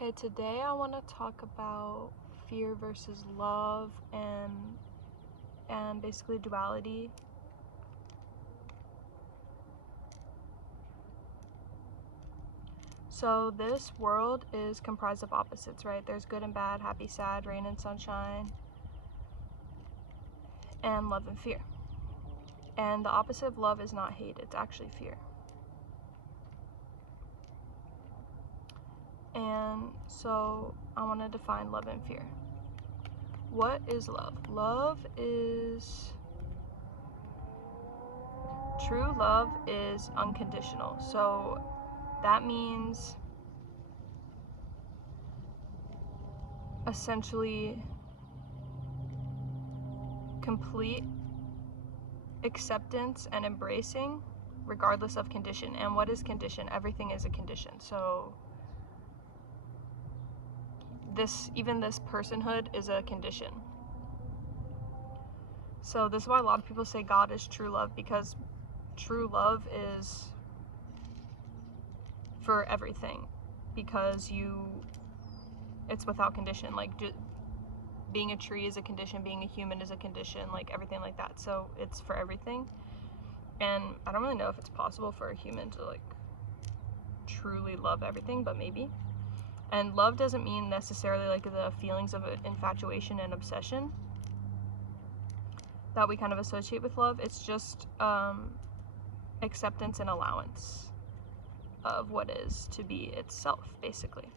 Okay, today I want to talk about fear versus love and basically duality. So this world is comprised of opposites, right? There's good and bad, happy, sad, rain and sunshine, and love and fear. And the opposite of love is not hate, it's actually fear. And so I want to define love and fear. What is love? True love is unconditional. So that means essentially complete acceptance and embracing regardless of condition. And what is condition? Everything is a condition. So even this personhood is a condition. So this is why a lot of people say God is true love, because true love is for everything, because it's without condition. Like being a tree is a condition, being a human is a condition, like everything like that. So it's for everything. And I don't really know if it's possible for a human to like truly love everything, but maybe. And love doesn't mean necessarily like the feelings of infatuation and obsession that we kind of associate with love. It's just acceptance and allowance of what is to be itself, basically.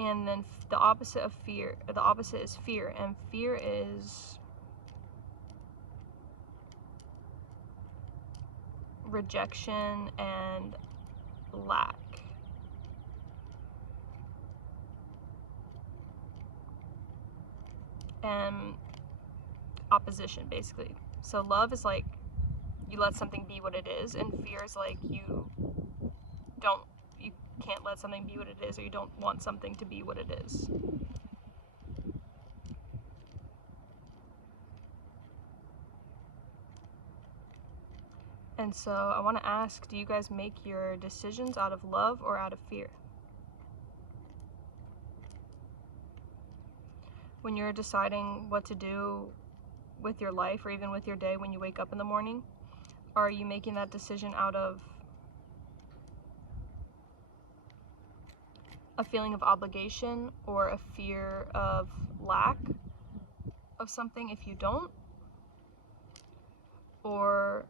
And then the opposite is fear, and fear is rejection and lack. And opposition, basically. So love is like you let something be what it is, and fear is like you can't let something be what it is, or you don't want something to be what it is. And so I want to ask, do you guys make your decisions out of love or out of fear? When you're deciding what to do with your life, or even with your day when you wake up in the morning, are you making that decision out of a feeling of obligation or a fear of lack of something if you don't? Or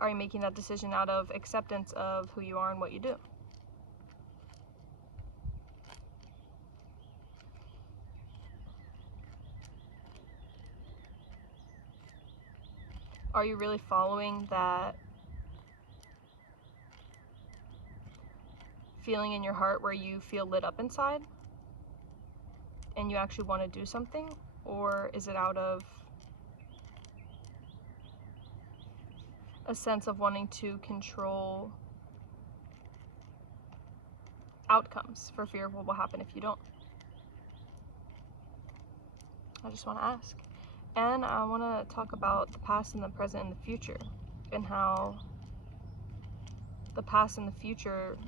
are you making that decision out of acceptance of who you are and what you do? Are you really following that feeling in your heart where you feel lit up inside and you actually want to do something? Or is it out of a sense of wanting to control outcomes for fear of what will happen if you don't? I just want to ask. And I want to talk about the past and the present and the future, and how the past and the future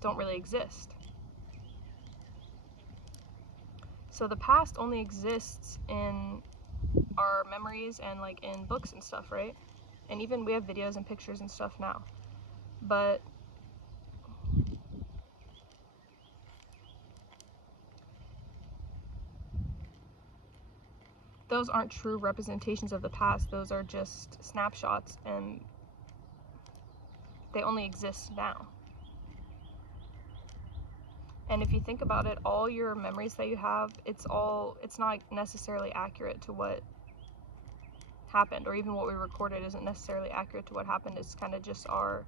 don't really exist. So the past only exists in our memories and like in books and stuff, right? And even we have videos and pictures and stuff now. But those aren't true representations of the past. Those are just snapshots, and they only exist now. And if you think about it, all your memories that you have, it's not necessarily accurate to what happened, or even what we recorded isn't necessarily accurate to what happened. It's kind of just our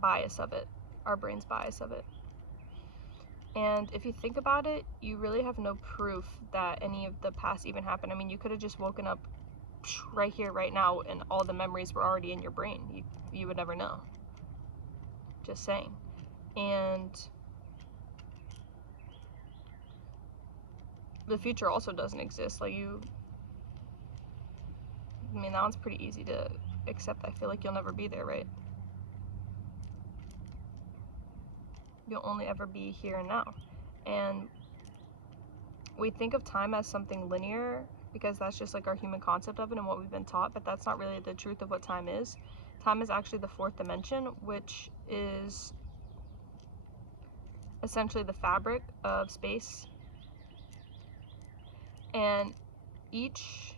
bias of it, our brain's bias of it. And if you think about it, you really have no proof that any of the past even happened. I mean, you could have just woken up right here, right now, and all the memories were already in your brain. You would never know. Just saying. And the future also doesn't exist. Like I mean, that one's pretty easy to accept. I feel like you'll never be there, right? You'll only ever be here and now. And we think of time as something linear because that's just like our human concept of it and what we've been taught, but that's not really the truth of what time is. Time is actually the fourth dimension, which is essentially the fabric of space. And each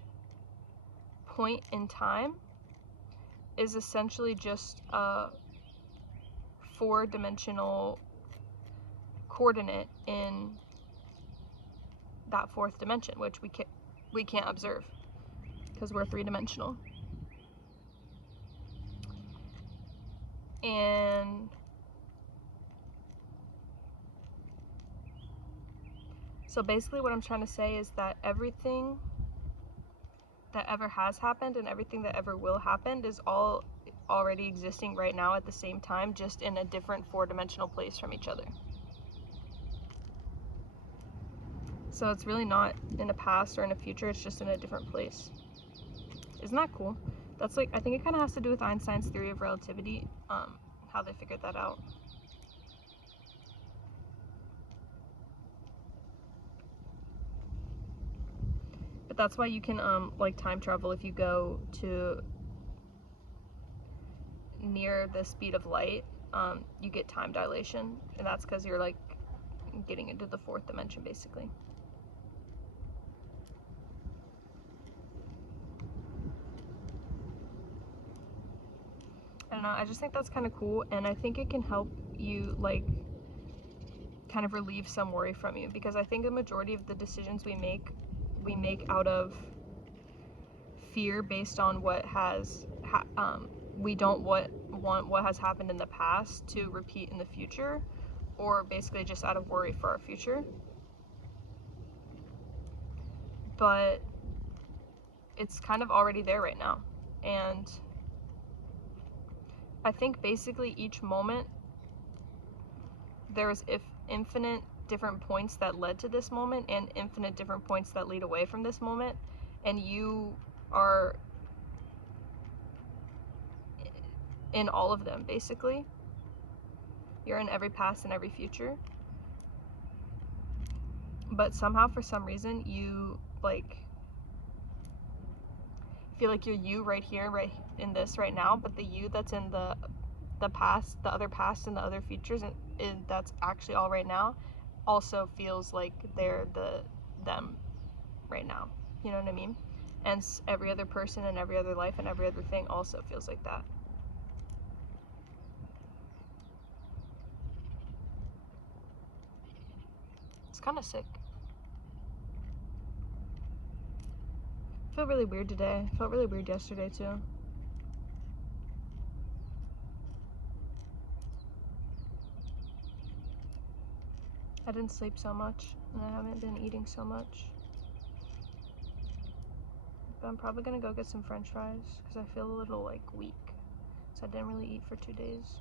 point in time is essentially just a four-dimensional coordinate in that fourth dimension, which we can't observe because we're three-dimensional. And so basically what I'm trying to say is that everything that ever has happened and everything that ever will happen is all already existing right now at the same time, just in a different four-dimensional place from each other. So it's really not in a past or in a future, it's just in a different place. Isn't that cool? That's like, I think it kind of has to do with Einstein's theory of relativity, how they figured that out. But that's why you can like time travel if you go to near the speed of light. You get time dilation, and that's because you're like getting into the fourth dimension basically. I don't know, I just think that's kind of cool, and I think it can help you like kind of relieve some worry from you, because I think the majority of the decisions we make out of fear based on what has we don't want what has happened in the past to repeat in the future, or basically just out of worry for our future. But it's kind of already there right now, and I think basically each moment there's infinite different points that led to this moment and infinite different points that lead away from this moment, and you are in all of them basically. You're in every past and every future, but somehow for some reason you like feel like you're you right here, right in this right now, but the you that's in the past, the other past and the other futures, and that's actually all right now, also feels like they're them right now. You know what I mean? And every other person and every other life and every other thing also feels like that. It's kind of sick. I feel really weird today. I felt really weird yesterday too. I didn't sleep so much, and I haven't been eating so much. But I'm probably gonna go get some french fries because I feel a little like weak. So I didn't really eat for 2 days.